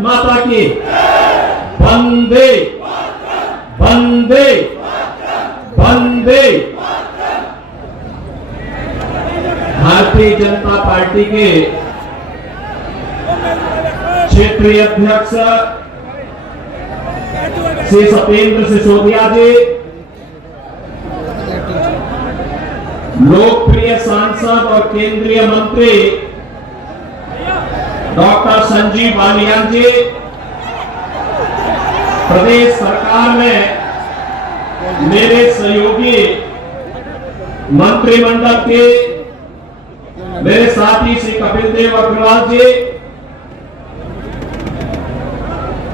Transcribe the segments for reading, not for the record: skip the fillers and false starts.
माता की। वंदे वंदे वंदे। भारतीय जनता पार्टी के क्षेत्रीय अध्यक्ष श्री सत्येंद्र सिसोदिया जी, लोकप्रिय सांसद और केंद्रीय मंत्री डॉक्टर संजीव बालियान जी, प्रदेश सरकार में मेरे सहयोगी मंत्रिमंडल के मेरे साथी श्री कपिल देव अग्रवाल जी,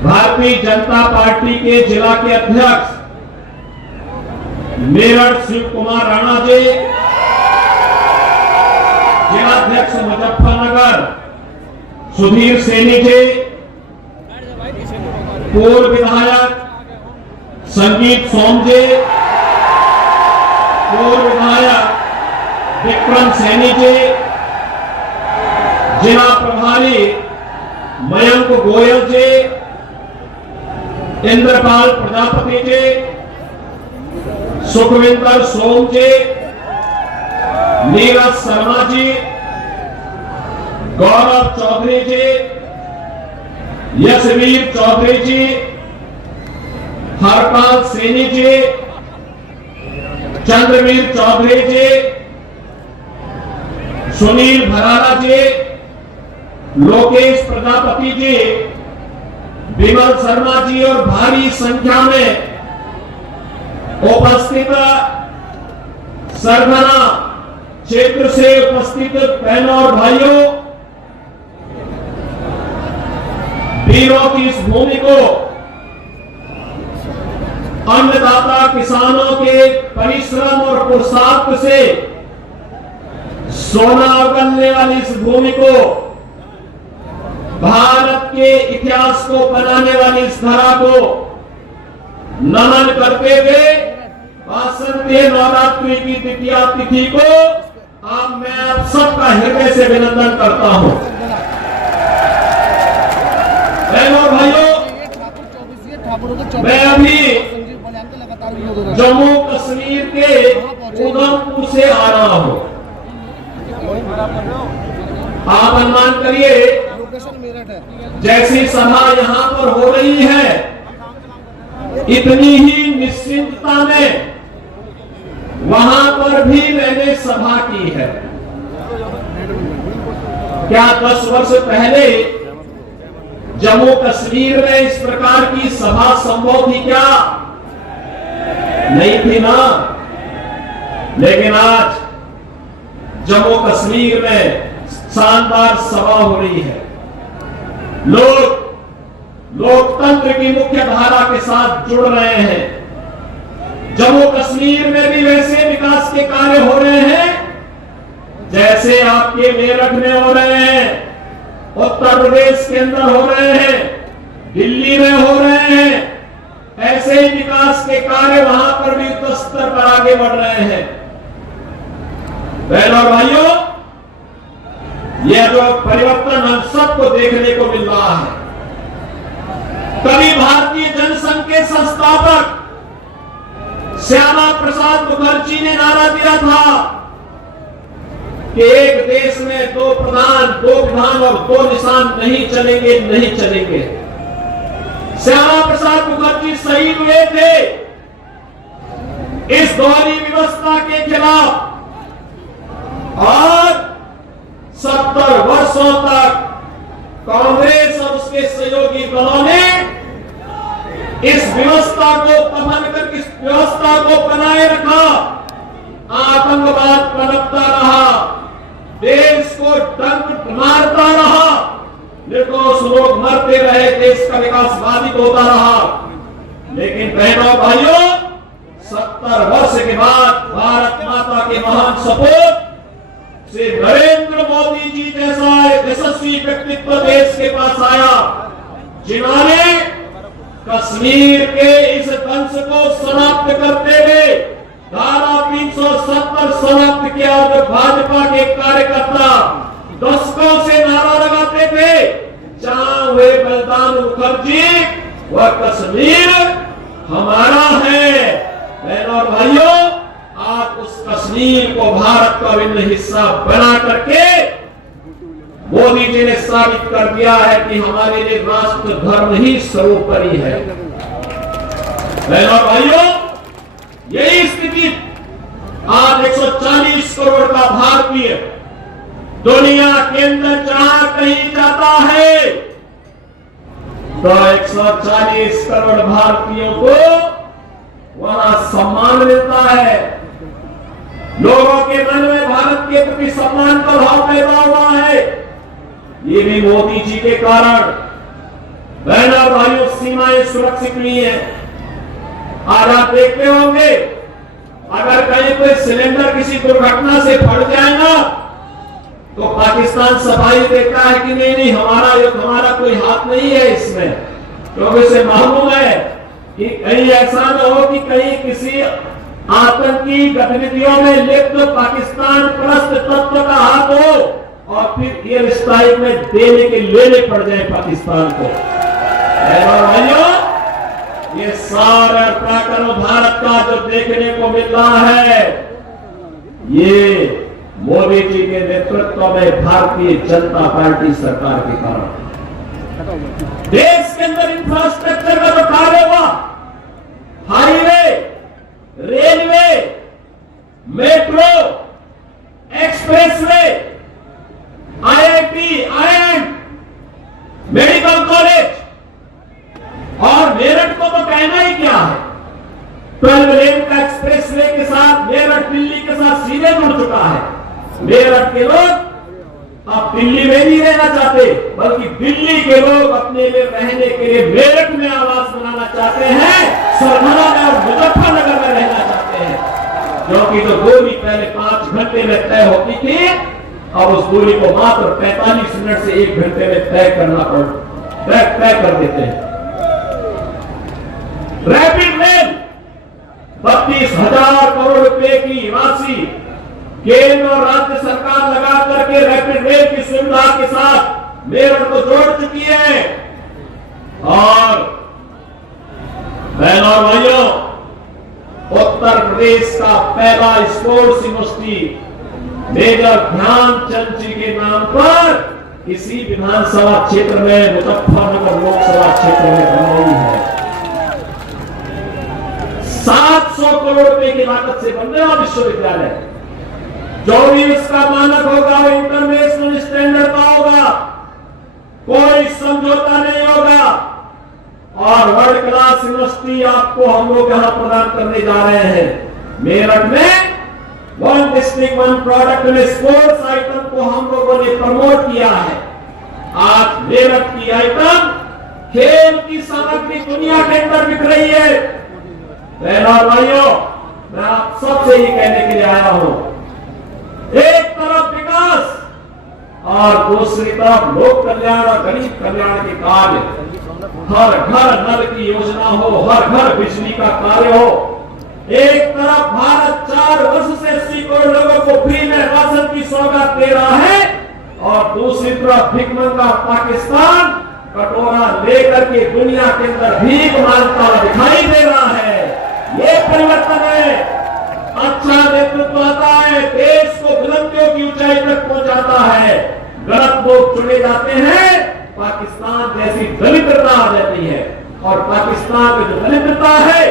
भारतीय जनता पार्टी के जिला के अध्यक्ष मेरठ शिव कुमार राणा जी, जिलाध्यक्ष मुजफ्फरनगर सुधीर सैनी जी, पूर्व विधायक संगीत सोम जी, पूर्व विधायक विक्रम सैनी जी, जिला प्रभारी मयंक गोयल जी, इंद्रपाल प्रजापति जी, सुखविंदर सोम जी, नीरज शर्मा जी, गौरव चौधरी जी, यशवीर चौधरी जी, हरपाल सैनी जी, चंद्रवीर चौधरी जी, सुनील भरारा जी, लोकेश प्रजापति जी, विमल शर्मा जी और भारी संख्या में उपस्थित सरगना क्षेत्र से उपस्थित बहनों और भाइयों, वीरों की इस भूमि को अन्नदाता किसानों के परिश्रम और पुरुषार्थ से सोना उगलने वाली इस भूमि को, भारत के इतिहास को बनाने वाली इस धरा को नमन करते हुए वासंती नवरात्रि की द्वितीया तिथि को मैं आप सबका हृदय से अभिनंदन करता हूं। बहनों भाइयों, मैं अभी जम्मू कश्मीर के उधमपुर से आ रहा हूं। आप अनुमान करिए, जैसी सभा यहां पर हो रही है, इतनी ही निश्चिंतता में वहां पर भी मैंने सभा की है। क्या 10 वर्ष पहले जम्मू कश्मीर में इस प्रकार की सभा संभव थी क्या? नहीं थी ना। लेकिन आज जम्मू कश्मीर में शानदार सभा हो रही है। लोग लोकतंत्र की मुख्य धारा के साथ जुड़ रहे हैं। जम्मू कश्मीर में भी वैसे विकास के कार्य हो रहे हैं जैसे आपके मेरठ में हो रहे हैं, उत्तर प्रदेश के अंदर हो रहे हैं, दिल्ली में हो रहे हैं। ऐसे ही विकास के कार्य वहां पर भी युद्ध स्तर पर आगे बढ़ रहे हैं। बहनों और भाइयों, यह जो परिवर्तन हम सबको देखने को मिल रहा है, कभी भारतीय जनसंघ के संस्थापक श्यामा प्रसाद मुखर्जी ने नारा दिया था कि एक देश में 2 प्रधान, 2 विधान और 2 निशान नहीं चलेंगे, नहीं चलेंगे। श्यामा प्रसाद मुखर्जी शहीद हुए थे इस दोहरी व्यवस्था के खिलाफ, और 70 वर्षों तक कांग्रेस और उसके सहयोगी दलों ने इस व्यवस्था को दमन कर, इस व्यवस्था को बनाए रखा। आतंकवाद पनपता रहा, देश को डंक मारता रहा, निर्दोष लोग मरते रहे, देश का विकास बाधित होता रहा। लेकिन बहनों भाइयों, 70 वर्ष के बाद भारत माता के महान सपूत श्री नरेंद्र मोदी जी जैसा यशस्वी व्यक्तित्व देश के पास आया, जिन्होंने कश्मीर के इस दंश को समाप्त करते हुए धारा 370 समाप्त किया। जो भाजपा के कार्यकर्ता दशकों से नारा लगाते थे जहां हुए बलिदान मुखर्जी, वह कश्मीर हमारा है। बहनों और भाइयों, आज उस कश्मीर को भारत का अभिन्न हिस्सा बना करके मोदी जी ने साबित कर दिया है कि हमारे लिए राष्ट्र धर्म ही सर्वोपरि है। बहनों और भाइयों, यही स्थिति आज 140 करोड़ का भारतीय दुनिया के अंदर जहां कहीं जाता है तो 140 करोड़ भारतीयों को वहां सम्मान मिलता है। लोगों के मन में भारत के प्रति सम्मान का भाव पैदा हुआ है। ये भी मोदी जी के कारण। बहनों और भाइयों, सीमाएं सुरक्षित नहीं है। आज आप देखते होंगे, अगर कहीं कोई सिलेंडर किसी दुर्घटना से फट जाए ना, तो पाकिस्तान सफाई देता है कि नहीं हमारा कोई हाथ नहीं है इसमें, क्योंकि उसे मालूम है कि कहीं ऐसा न हो कि कहीं किसी आतंकी गतिविधियों में लिप्त पाकिस्तान परस्त तत्व का हाथ हो और फिर एयर स्ट्राइक में देने के लेने पड़ जाए पाकिस्तान को। भाइयों, ये सारा पराक्रम भारत का जो देखने को मिल रहा है, ये मोदी जी के नेतृत्व में भारतीय जनता पार्टी सरकार के कारण। देश के अंदर इंफ्रास्ट्रक्चर का जो कार्य हुआ, highway, railway, metro, expressway, IIT, IIM, medical college, और मेरठ को तो कहना ही क्या है। 12 लेन का एक्सप्रेसवे के साथ मेरठ दिल्ली के साथ सीधे जुड़ चुका है। मेरठ के लोग अब दिल्ली में नहीं रहना चाहते, बल्कि दिल्ली के लोग अपने लिए रहने के लिए मेरठ में आवास बनाना चाहते हैं, सरभरा में और मुजफ्फरनगर में रहना चाहते हैं। क्योंकि जो दूरी पहले 5 घंटे में तय होती थी, अब उस दूरी को मात्र 45 मिनट से 1 घंटे में तय कर देते हैं। रैपिड रेल 32,000 करोड़ रुपए की राशि केंद्र और राज्य सरकार लगा करके रैपिड रेल की सुविधा के साथ मेरठ को जोड़ चुकी है। और बहनों और भाइयों, उत्तर प्रदेश का पहला स्पोर्ट्स यूनिवर्सिटी मेजर ध्यानचंद जी के नाम पर इसी विधानसभा क्षेत्र में, मुजफ्फरनगर लोकसभा क्षेत्र में बन रही है। 700 करोड़ रुपए की लागत से बन रहा विश्वविद्यालय, जो भी उसका मानक होगा वो इंटरनेशनल स्टैंडर्ड का होगा, कोई समझौता नहीं होगा। और वर्ल्ड क्लास यूनिवर्सिटी आपको हम लोग यहां प्रदान करने जा रहे हैं। मेरठ में 1 डिस्ट्रिक्ट 1 प्रोडक्ट में स्पोर्ट्स आइटम को हम लोगों ने प्रमोट किया है। आज मेरठ की आइटम खेल की सामग्री दुनिया के अंदर बिक रही है। बहनों और भाइयों, मैं आप सबसे ये कहने के लिए आया हूं, एक तरफ विकास और दूसरी तरफ लोक कल्याण और गरीब कल्याण के कार्य, हर घर नल की योजना हो, हर घर बिजली का कार्य हो। एक तरफ भारत 4 वर्ष से 80 करोड़ लोगों को फ्री में राशन की सौगात दे रहा है, और दूसरी तरफ भिखमंगा पाकिस्तान कटोरा लेकर के दुनिया के अंदर भीख मांगता हुआ दिखाई दे रहा है। ये परिवर्तन है। अच्छा नेतृत्व आता है, देश को बुलंदियों की ऊंचाई तक पहुंचाता है। गलत लोग चुने जाते हैं, पाकिस्तान जैसी दलितता आ जाती है। और पाकिस्तान में जो दलितता है,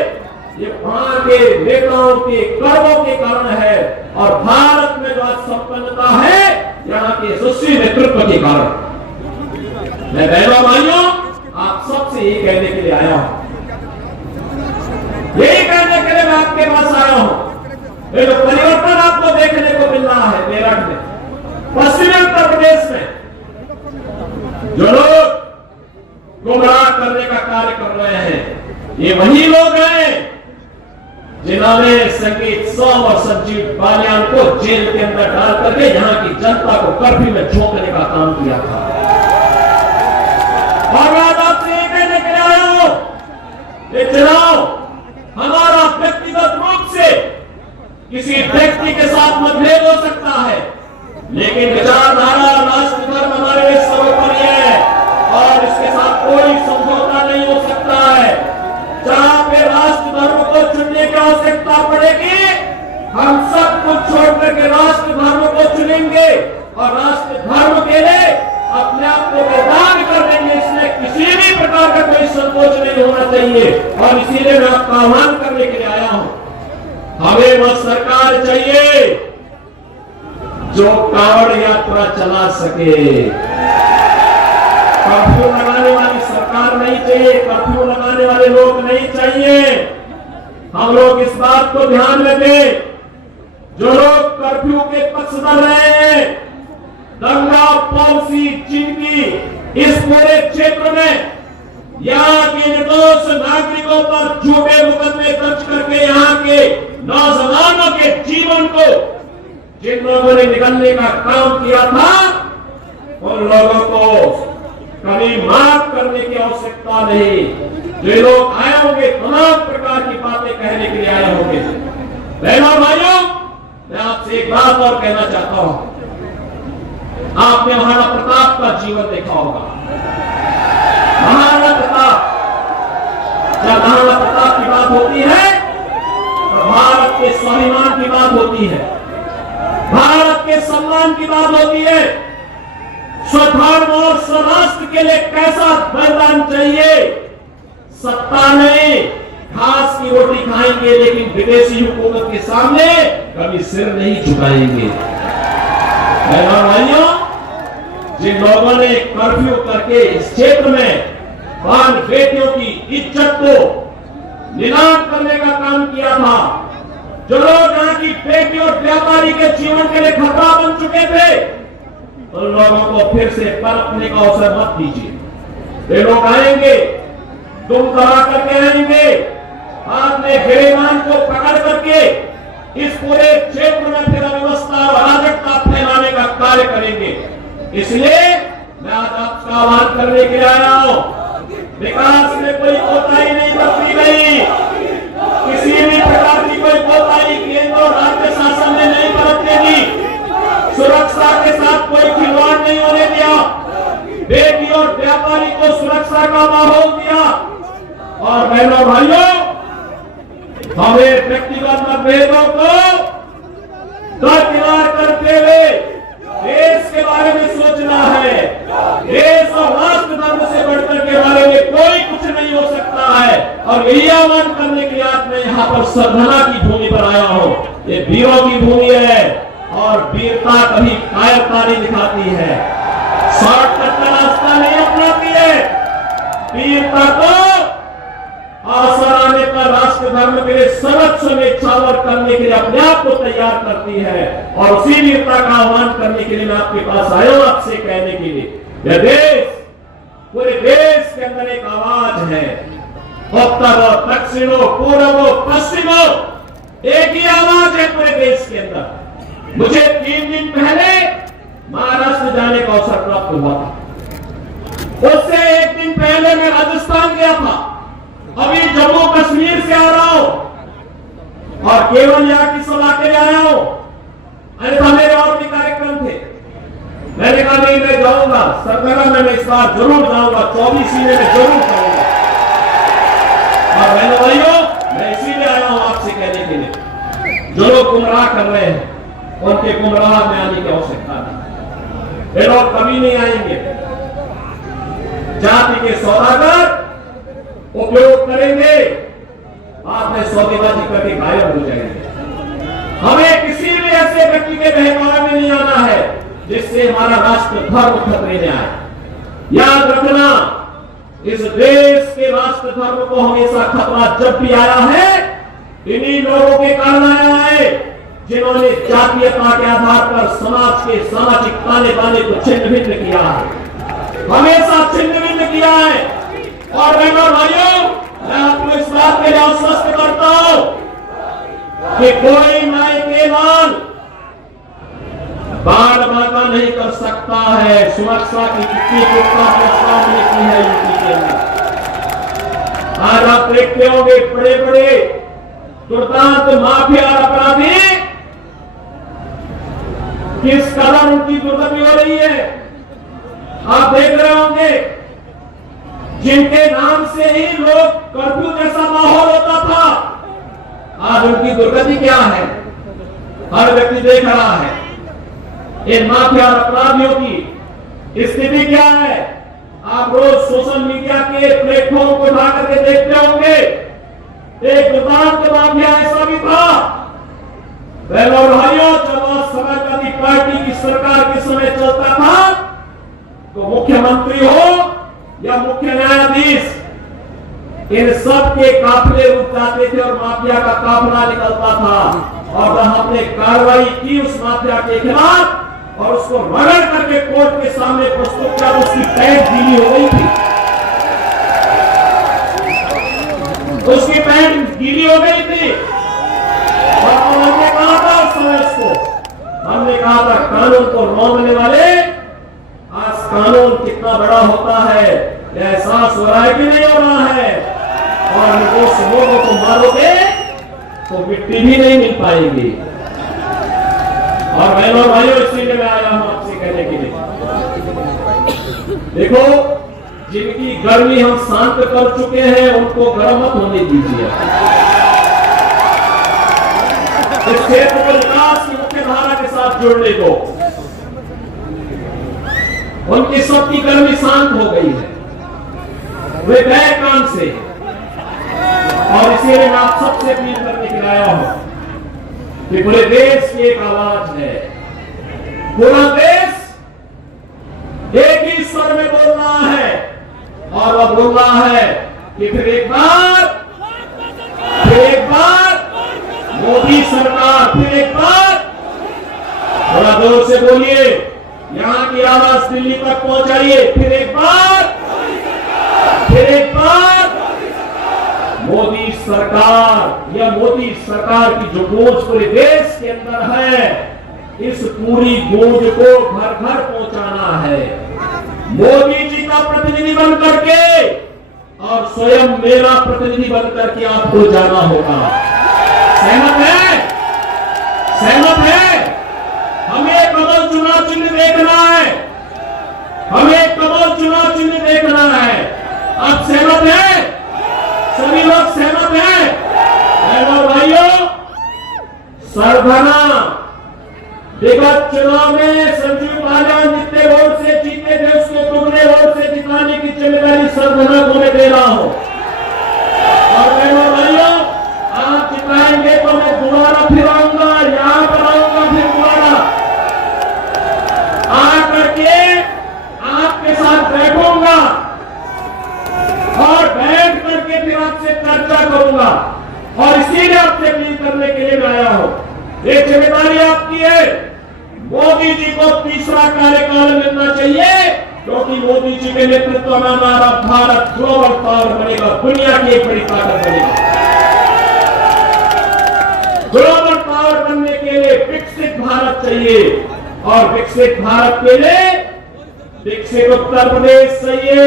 ये वहां के नेताओं के कर्मों के कारण है, और भारत में जो आज संपन्नता है, यहाँ के यशस्वी नेतृत्व के कारण। मैं बहनों भाइयों, आप सबसे यही कहने के लिए आया हूं, यही कहने के लिए मैं आपके पास आया हूं। ये जो परिवर्तन आपको देखने को मिल रहा है मेरठ में, पश्चिमी उत्तर प्रदेश में, जो लोग गुमराह करने का कार्य कर रहे हैं, ये वही लोग हैं जिन्होंने संगीत सोम और संजीव बालियान को जेल के अंदर डाल करके यहाँ की जनता को कर्फ्यू में झोंकने का काम किया था। और मैं आपसे ये कहने के लिए आया हूं, ये चुनाव हमारा व्यक्तिगत रूप से किसी व्यक्ति के साथ मतभेद हो सकता है, लेकिन विचारधारा राष्ट्र धर्म हमारे लिए सर्वोपरि है। और कोई समझौता नहीं हो सकता है। जहां पे राष्ट्र धर्म को चुनने की आवश्यकता पड़ेगी, हम सब कुछ छोड़ करके राष्ट्र धर्म को चुनेंगे और राष्ट्र धर्म के लिए अपने आप को बलिदान कर देंगे। इसमें किसी भी प्रकार का कोई संकोच नहीं होना चाहिए और इसीलिए मैं आपका आह्वान करने के लिए आया हूं। हमें वह सरकार चाहिए जो कांवड़ यात्रा चला सके। कर्फ्यू लगाने वाली सरकार नहीं चाहिए, कर्फ्यू लगाने वाले लोग नहीं चाहिए। हम लोग इस बात को ध्यान में दें, जो लोग कर्फ्यू के पक्षधर रहे हैं, दंगा पॉलिसी जिनकी इस पूरे क्षेत्र में यहाँ के निर्दोष नागरिकों पर झूठे मुकदमे दर्ज करके यहाँ के नौजवानों के जीवन को जिन लोगों ने निकलने का काम किया था, उन लोगों को कभी माफ करने की आवश्यकता नहीं। जो लोग आए होंगे तमाम प्रकार की बातें कहने के लिए आए होंगे। बहनों भाइयों, मैं आपसे एक बात और कहना चाहता हूं। आपने महाराणा प्रताप का जीवन देखा होगा। महाराणा प्रताप, जब महाराणा प्रताप की बात होती है तो भारत के स्वाभिमान की बात होती है, भारत के सम्मान की बात होती है। स्वधर्म और स्वराष्ट्र के लिए कैसा बलिदान चाहिए। सत्ता नहीं, घास की रोटी खाएंगे लेकिन विदेशी हुकूमत के सामने कभी सिर नहीं झुकाएंगे। भाइयों, जिन लोगों ने कर्फ्यू करके इस क्षेत्र में बाल बेटियों की इज्जत को नीलाम करने का काम किया था, जो लोग यहाँ की बेटी और व्यापारी के जीवन के लिए खतरा बन चुके थे, उन लोगों को फिर से पलटने का अवसर मत दीजिए। वे लोग आएंगे, तुम दबा करके आएंगे, बाद में गिरेबान को पकड़ करके इस पूरे क्षेत्र में फिर अव्यवस्था और अराजकता फैलाने का कार्य करेंगे। इसलिए मैं आज आपका आह्वान करने के लिए आया हूं। विकास में कोई कोताही नहीं बरती गई, किसी भी प्रकार की कोई कोताही केंद्र और राज्य शासन ने नहीं बरतेगी। सुरक्षा के साथ कोई खिलवाड़ नहीं होने दिया, बेटी और व्यापारी को सुरक्षा का माहौल दिया। और बहनों भाइयों, हमें व्यक्तिगत मतभेदों को दरकिनार करते हुए देश के बारे में सोचना है। देश और राष्ट्र धर्म से बढ़कर के बारे में कोई कुछ नहीं हो सकता है। और यही आह्वान करने के लिए आज मैं यहाँ पर सरधना की भूमि पर आया हूँ। ये वीरों की भूमि है और वीरता कभी कायरता नहीं दिखाती है, शॉर्टकट का रास्ता नहीं अपनाती है। वीरता को अवसर आने पर राष्ट्र धर्म के लिए सर्वोच्च न्यौछावर करने के लिए अपने आप को तैयार करती है। और उसी वीरता का आह्वान करने के लिए मैं आपके पास आया हूं, आपसे कहने के लिए यह देश, पूरे देश के अंदर एक आवाज है। उत्तर दक्षिण पूर्व पश्चिम एक ही आवाज है पूरे देश के अंदर। मुझे 3 दिन पहले महाराष्ट्र जाने का अवसर प्राप्त हुआ था। उससे 1 दिन पहले मैं राजस्थान गया था, अभी जम्मू कश्मीर से आ रहा हूं और केवल यहाँ की सभा के लिए आया हूं। अन्यथा मेरे और भी कार्यक्रम थे। मैंने कहा नहीं, मैं जाऊंगा सरकार में, मैं इस बार जरूर जाऊंगा, 24 में जरूर जाऊंगा। और बहनों भाइयों, मैं इसीलिए आया हूं आपसे कहने के लिए, जो लोग गुमराह कर रहे हैं उनके गुमराह में आने की आवश्यकता नहीं। वे लोग कभी नहीं आएंगे। जाति के सौदागर उपयोग करेंगे, आप में सौदेबाजी करके गायब हो जाएंगे। हमें किसी भी ऐसे व्यक्ति के बहकावे में नहीं आना है जिससे हमारा राष्ट्र धर्म खतरे में आए। याद रखना, इस देश के राष्ट्र धर्म को हमेशा खतरा जब भी आया है, इन्हीं लोगों के कारण आया है जिन्होंने जातीयता के आधार पर समाज के सामाजिक ताने बाने को छिन्न भिन्न किया है, हमेशा छिन्न भिन्न किया है। और बहनों भाइयों, मैं आपको इस बात के लिए आश्वस्त करता हूं कि कोई माई के लाल बाढ़ बाधा नहीं कर सकता है। सुरक्षा की कितनी पुख्ता व्यवस्था की है यूपी के अंदर। आज आप देखते होंगे बड़े बड़े दुर्दांत माफिया और अपराधी किस कदर उनकी दुर्गति हो रही है, आप देख रहे होंगे। जिनके नाम से ही लोग कर्फ्यू जैसा माहौल होता था, आज उनकी दुर्गति क्या है हर व्यक्ति देख रहा है। इन माफिया और अपराधियों की स्थिति क्या है आप रोज सोशल मीडिया के प्लेटफॉर्म को उठा करके देखते होंगे। एक दुर्दांत माफिया ऐसा भी था। बहनों और भाइयों, जब समाजवादी पार्टी की सरकार के समय चलता था तो मुख्यमंत्री हो या मुख्य न्यायाधीश, इन सब के काफिले रुक जाते थे और माफिया का काफिला निकलता था। और जब हमने कार्रवाई की उस माफिया के खिलाफ और उसको रगड़ करके कोर्ट के सामने प्रस्तुत किया, उसकी पैंट गीली हो गई थी, उसकी पैंट गीली हो गई थी। और हमने कहा था उस समय उसको, हमने कहा था कानून को रोकने वाले, आज कानून कितना बड़ा होता है एहसास हो रहा है कि नहीं हो रहा है। और निर्दोष लोगों को मारोगे तो मिट्टी भी नहीं मिल पाएगी। और बहनों और भाइयों, इसलिए मैं आया हूं आपसे कहने के लिए, देखो जिनकी गर्मी हम शांत कर चुके हैं उनको गर्म मत होने दीजिए। इस क्षेत्र को विकास की मुख्य धारा के साथ जोड़ने को, उनकी सबकी गर्मी शांत हो गई है, वे गए काम से। और इसीलिए मैं आप सबसे अपील करने के लिए आया हूं कि पूरे देश की एक आवाज है, पूरा देश एक ही स्वर में बोल रहा है। और वह बोल रहा है कि फिर एक बार मोदी सरकार, फिर एक बार, थोड़ा जोर से बोलिए, यहां की आवाज दिल्ली तक पहुंचाइए, फिर एक बार मोदी सरकार, या मोदी सरकार की जो गूंज पूरे देश के अंदर है, इस पूरी गूंज को घर घर पहुंचाना है। मोदी जी का प्रतिनिधि बन करके और स्वयं मेरा प्रतिनिधि बन करके आपको जाना होगा। सहमत है? सहमत है? हमें कमल चुनाव चिन्ह देखना है, हमें कमल चुनाव चिन्ह देखना है। आप सहमत है? सभी लोग सहमत हैं? बहनों भाइयों, सरभरा विगत चुनाव में संजीव बालियान जितने वोट से जीते थे उसके दुगने वोट से जिताने की जिम्मेदारी सरभरा को मैं दे रहा हूं। और बहनों भाइयों, आप जिताएंगे तो मैं दोबारा फिर आऊंगा, यहां पर आऊंगा, फिर दोबारा आकर के आपके साथ बैठूंगा और बैठ करके फिर आपसे चर्चा करूंगा। और इसीलिए आपसे अपील करने के लिए मैं आया हूं, एक जिम्मेदारी आपकी है। मोदी जी को तीसरा कार्यकाल मिलना चाहिए, क्योंकि मोदी जी के नेतृत्व में हमारा भारत ग्लोबल पावर बनेगा, दुनिया की एक बड़ी ताकत बनेगा। ग्लोबल पावर बनने के लिए विकसित भारत चाहिए, और विकसित भारत के लिए विकसित उत्तर प्रदेश चाहिए,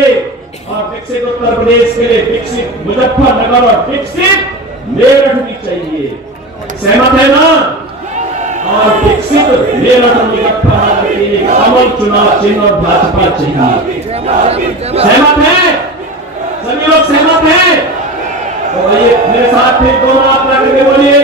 और विकसित उत्तर प्रदेश के लिए विकसित मुजफ्फरनगर और विकसित मेरठ भी चाहिए। सहमत है ना? और विकसित मेरठ और मुजफ्फरनगर के लिए कमल चुनाव चिन्ह और भाजपा चाहिए। सहमत है? सभी लोग सहमत हैं? तो ये मेरे साथ फिर दोनों आप करके बोलिए।